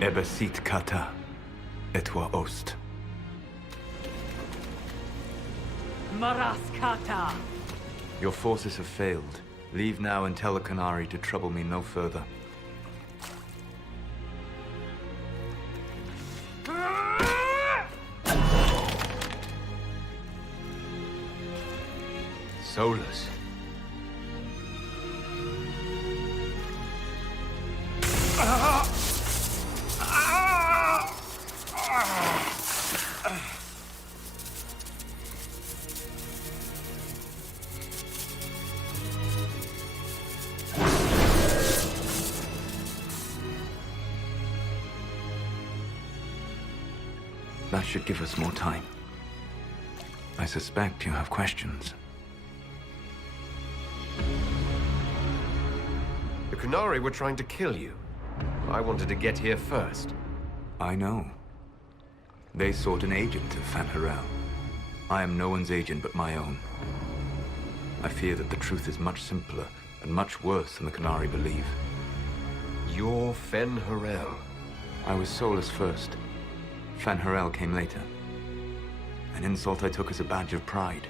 Ebesit kata, etwa ost. Maraskata! Your forces have failed. Leave now and tell the Canary to trouble me no further. Solus. That should give us more time. I suspect you have questions. The Canary were trying to kill you. I wanted to get here first. I know. They sought an agent of Fanharel. I am no one's agent but my own. I fear that the truth is much simpler and much worse than the Canary believe. You're Fanharel. I was Solus first. Fanharel came later. An insult I took as a badge of pride.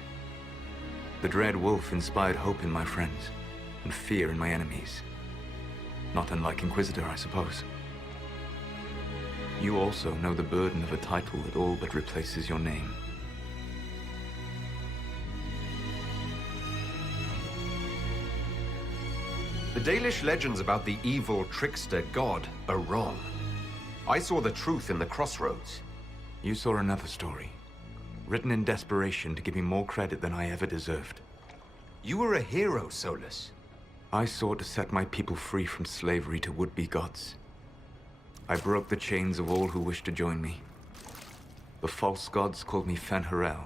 The Dread Wolf inspired hope in my friends, and fear in my enemies. Not unlike Inquisitor, I suppose. You also know the burden of a title that all but replaces your name. The Dalish legends about the evil trickster god are wrong. I saw the truth in the crossroads. You saw another story, written in desperation to give me more credit than I ever deserved. You were a hero, Solus. I sought to set my people free from slavery to would-be gods. I broke the chains of all who wished to join me. The false gods called me Fanharel,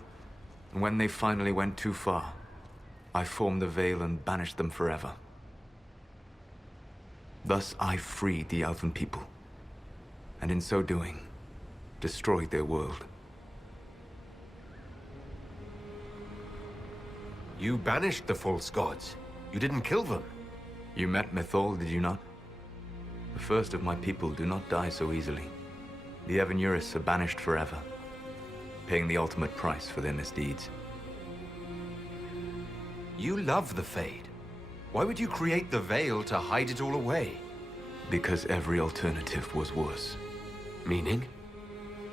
and when they finally went too far, I formed the Veil and banished them forever. Thus I freed the Elven people, and in so doing, destroyed their world. You banished the false gods. You didn't kill them. You met Mythal, did you not? The first of my people do not die so easily. The Evenuris are banished forever, paying the ultimate price for their misdeeds. You love the Fade. Why would you create the Veil to hide it all away? Because every alternative was worse. Meaning?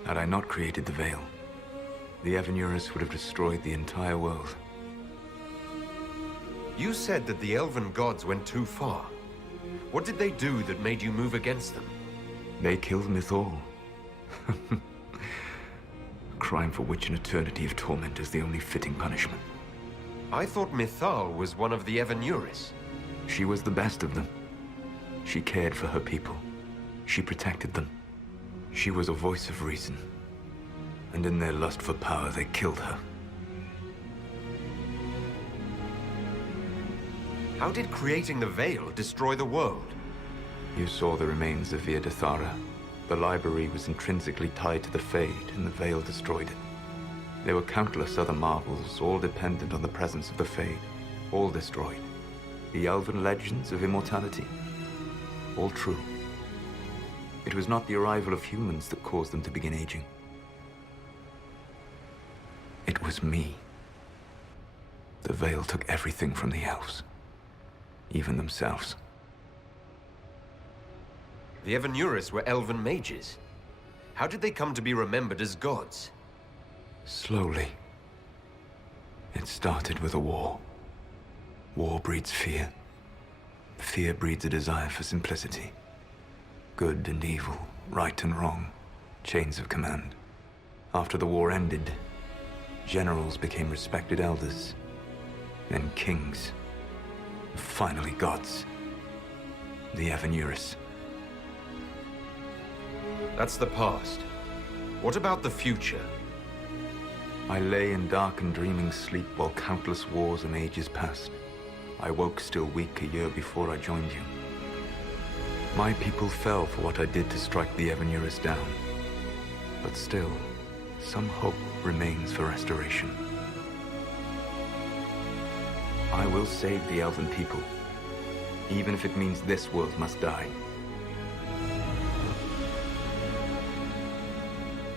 Had I not created the Veil, the Evenuris would have destroyed the entire world. You said that the Elven gods went too far. What did they do that made you move against them? They killed Mythal. A crime for which an eternity of torment is the only fitting punishment. I thought Mythal was one of the Evenuris. She was the best of them. She cared for her people. She protected them. She was a voice of reason. And in their lust for power, they killed her. How did creating the Veil destroy the world? You saw the remains of Via Dethara. The library was intrinsically tied to the Fade, and the Veil destroyed it. There were countless other marvels, all dependent on the presence of the Fade, all destroyed. The Elven legends of immortality, all true. It was not the arrival of humans that caused them to begin aging. It was me. The Veil took everything from the elves, even themselves. The Evenuris were elven mages. How did they come to be remembered as gods? Slowly. It started with a war. War breeds fear. Fear breeds a desire for simplicity. Good and evil, right and wrong, chains of command. After the war ended, generals became respected elders, then kings, and finally gods. The Evenuris. That's the past. What about the future? I lay in dark and dreaming sleep while countless wars and ages passed. I woke still weak a year before I joined you. My people fell for what I did to strike the Evenuris down. But still, some hope remains for restoration. I will save the Elven people, even if it means this world must die.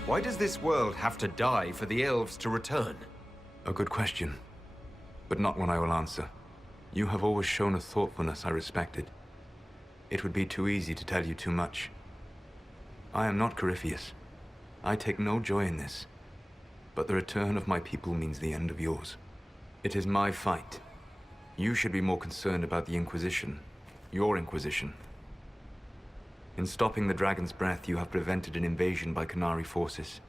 Why does this world have to die for the elves to return? A good question, but not one I will answer. You have always shown a thoughtfulness I respected. It would be too easy to tell you too much. I am not Corypheus. I take no joy in this. But the return of my people means the end of yours. It is my fight. You should be more concerned about the Inquisition. Your Inquisition. In stopping the Dragon's Breath, you have prevented an invasion by Qunari forces.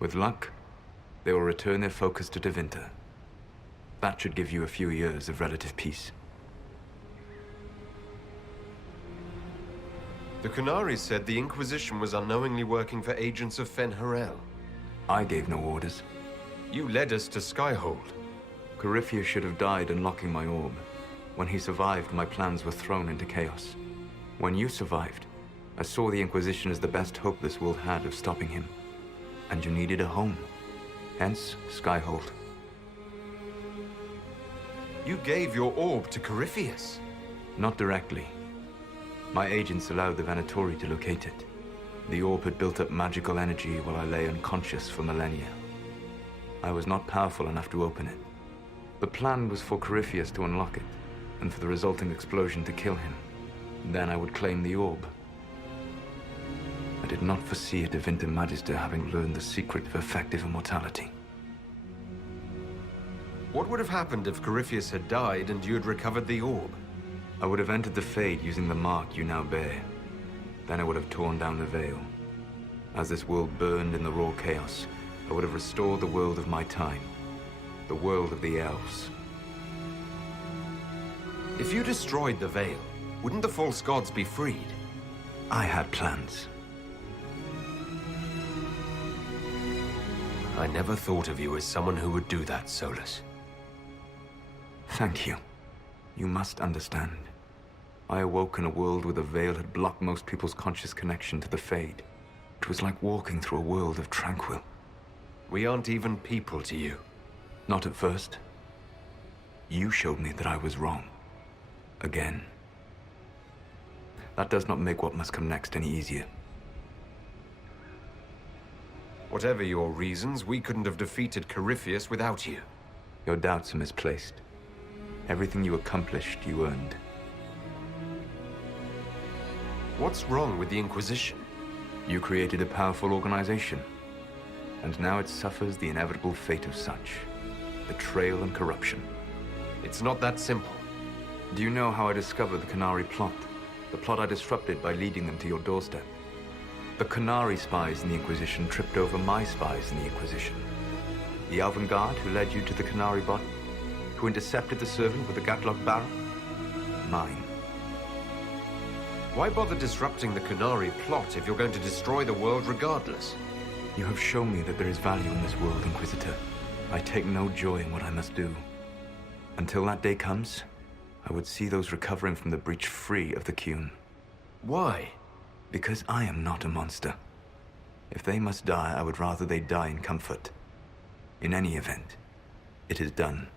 With luck, they will return their focus to Tevinter. That should give you a few years of relative peace. The Qunari said the Inquisition was unknowingly working for agents of Fen-Harel. I gave no orders. You led us to Skyhold. Corypheus should have died unlocking my orb. When he survived, my plans were thrown into chaos. When you survived, I saw the Inquisition as the best hope this world had of stopping him. And you needed a home. Hence, Skyhold. You gave your orb to Corypheus? Not directly. My agents allowed the Venatori to locate it. The orb had built up magical energy while I lay unconscious for millennia. I was not powerful enough to open it. The plan was for Corypheus to unlock it, and for the resulting explosion to kill him. Then I would claim the orb. I did not foresee a Tevinter Magister having learned the secret of effective immortality. What would have happened if Corypheus had died and you had recovered the orb? I would have entered the Fade using the mark you now bear. Then I would have torn down the veil. As this world burned in the raw chaos, I would have restored the world of my time. The world of the elves. If you destroyed the veil, wouldn't the false gods be freed? I had plans. I never thought of you as someone who would do that, Solus. Thank you. You must understand. I awoke in a world where the veil had blocked most people's conscious connection to the Fade. It was like walking through a world of tranquil. We aren't even people to you. Not at first. You showed me that I was wrong. Again. That does not make what must come next any easier. Whatever your reasons, we couldn't have defeated Corypheus without you. Your doubts are misplaced. Everything you accomplished, you earned. What's wrong with the Inquisition? You created a powerful organization, and now it suffers the inevitable fate of such. Betrayal and corruption. It's not that simple. Do you know how I discovered the Qunari plot? The plot I disrupted by leading them to your doorstep. The Qunari spies in the Inquisition tripped over my spies in the Inquisition. The Veilguard who led you to the Qunari body? Who intercepted the servant with the gatlock barrel? Mine. Why bother disrupting the Qunari plot if you're going to destroy the world regardless? You have shown me that there is value in this world, Inquisitor. I take no joy in what I must do. Until that day comes, I would see those recovering from the breach free of the Qun. Why? Because I am not a monster. If they must die, I would rather they die in comfort. In any event, it is done.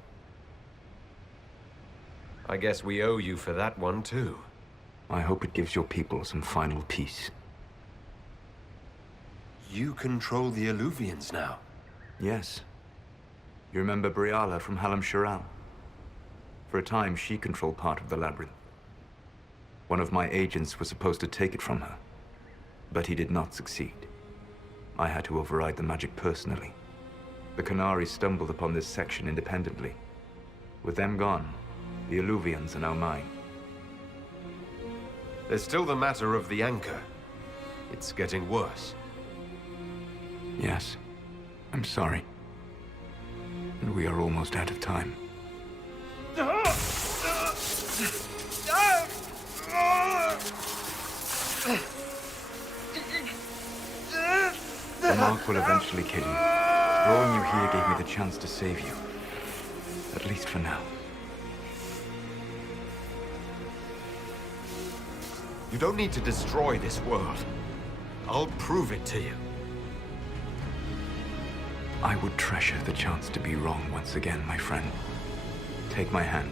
I guess we owe you for that one, too. I hope it gives your people some final peace. You control the Alluvians now. Yes. You remember Briala from Halam Shiral? For a time, she controlled part of the labyrinth. One of my agents was supposed to take it from her, but he did not succeed. I had to override the magic personally. The Qunari stumbled upon this section independently. With them gone, the Alluvians are now mine. There's still the matter of the anchor. It's getting worse. Yes, I'm sorry. And we are almost out of time. The mark will eventually kill you. Drawing you here gave me the chance to save you. At least for now. You don't need to destroy this world. I'll prove it to you. I would treasure the chance to be wrong once again, my friend. Take my hand.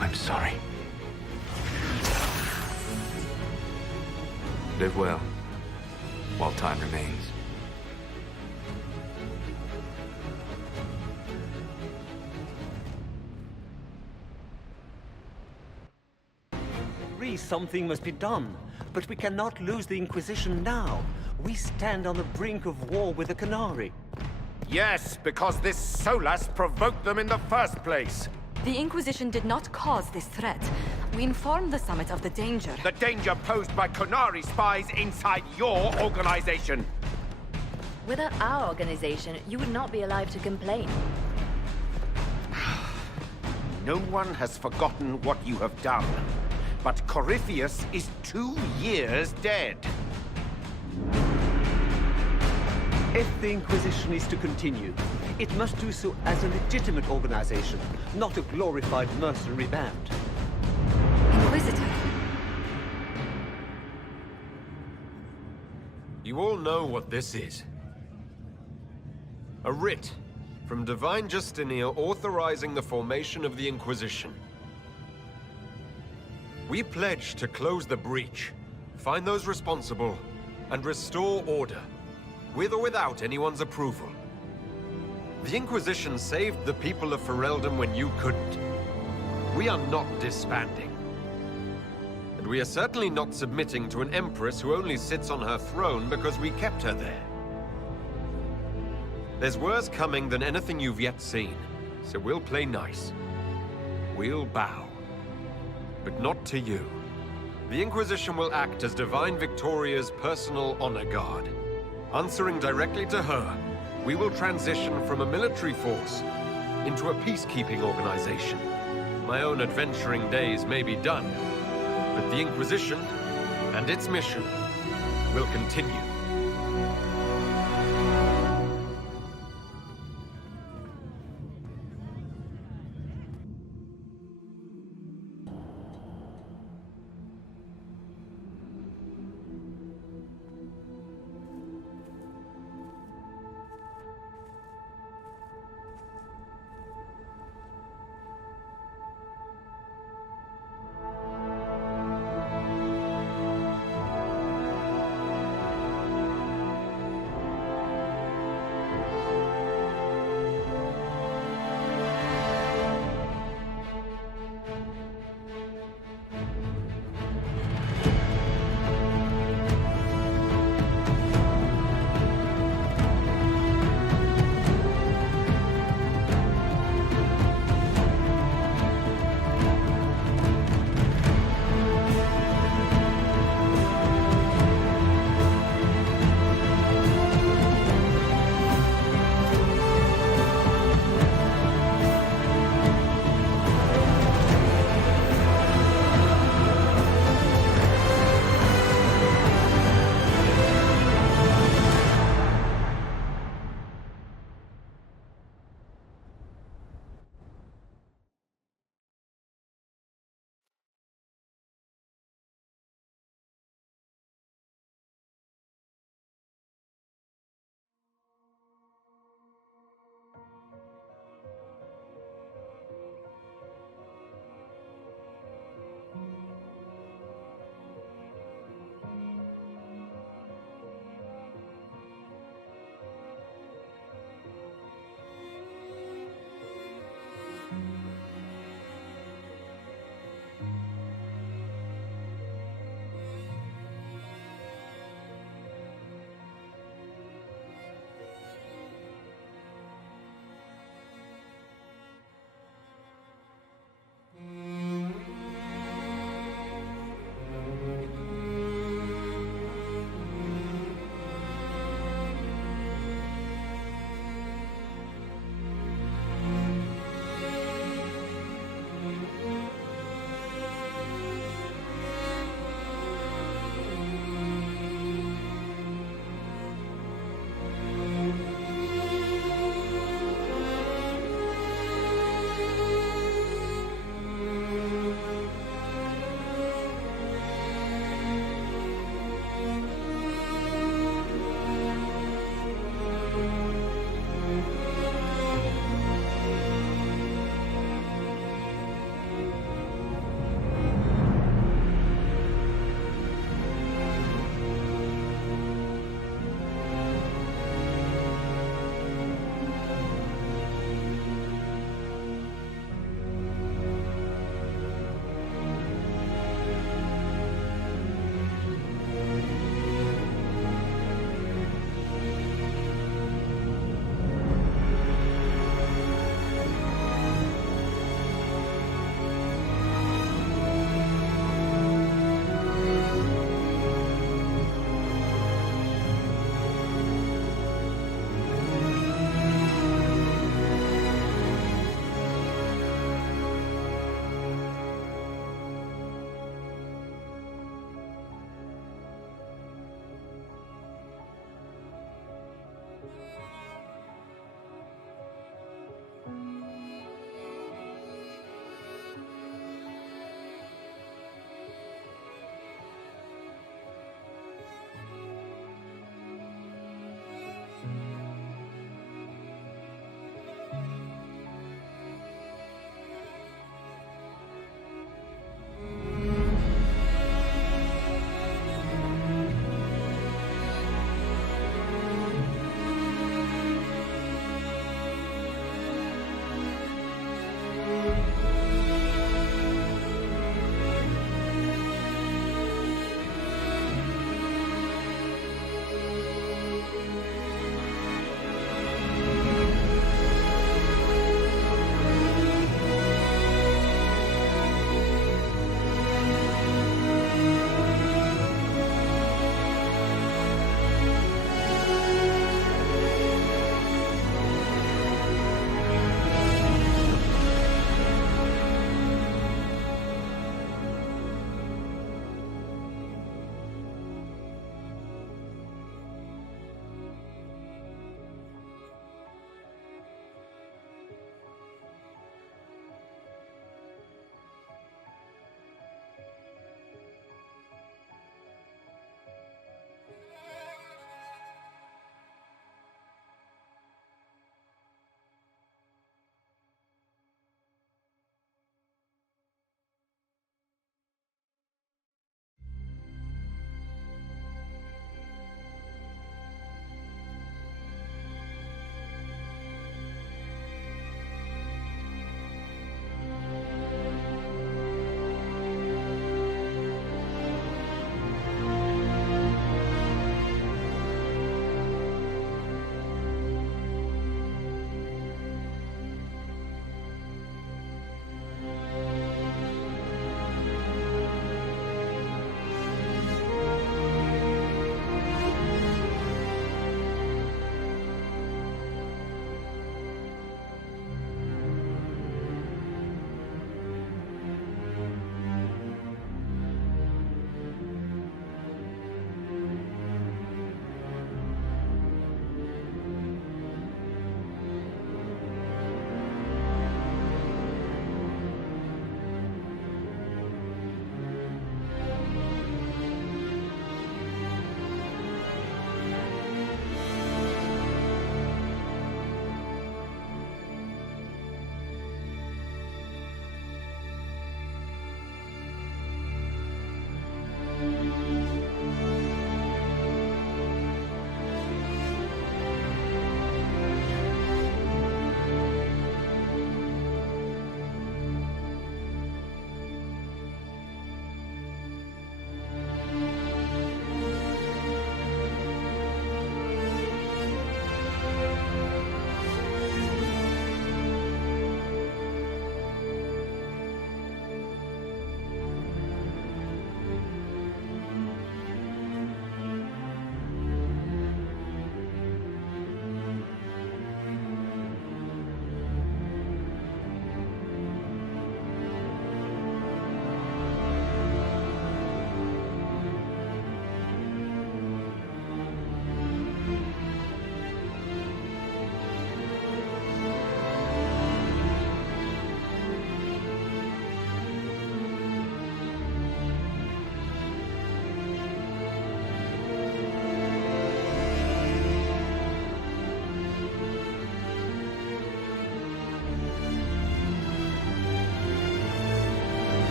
I'm sorry. Live well, while time remains. Something must be done, but we cannot lose the Inquisition now. We stand on the brink of war with the Canary. Yes, because this Solas provoked them in the first place. The Inquisition did not cause this threat. We informed the Summit of the danger. The danger posed by Canary spies inside your organization. Without our organization, you would not be alive to complain. No one has forgotten what you have done. But Corypheus is 2 years dead. If the Inquisition is to continue, it must do so as a legitimate organization, not a glorified mercenary band. Inquisitor. You all know what this is. A writ from Divine Justinia authorizing the formation of the Inquisition. We pledge to close the breach, find those responsible, and restore order, with or without anyone's approval. The Inquisition saved the people of Ferelden when you couldn't. We are not disbanding. And we are certainly not submitting to an empress who only sits on her throne because we kept her there. There's worse coming than anything you've yet seen, so we'll play nice. We'll bow. But not to you. The Inquisition will act as Divine Victoria's personal honor guard. Answering directly to her, we will transition from a military force into a peacekeeping organization. My own adventuring days may be done, but the Inquisition and its mission will continue.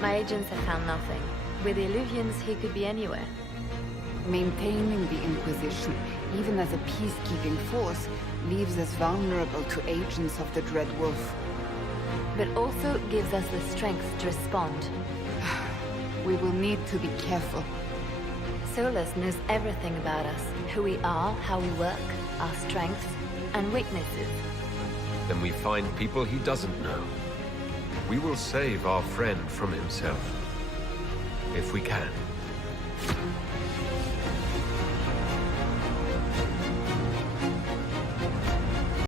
My agents have found nothing. With the Illuvians, he could be anywhere. Maintaining the Inquisition, even as a peacekeeping force, leaves us vulnerable to agents of the Dread Wolf. But also gives us the strength to respond. We will need to be careful. Solus knows everything about us. Who we are, how we work, our strengths and weaknesses. Then we find people he doesn't know. We will save our friend from himself. If we can.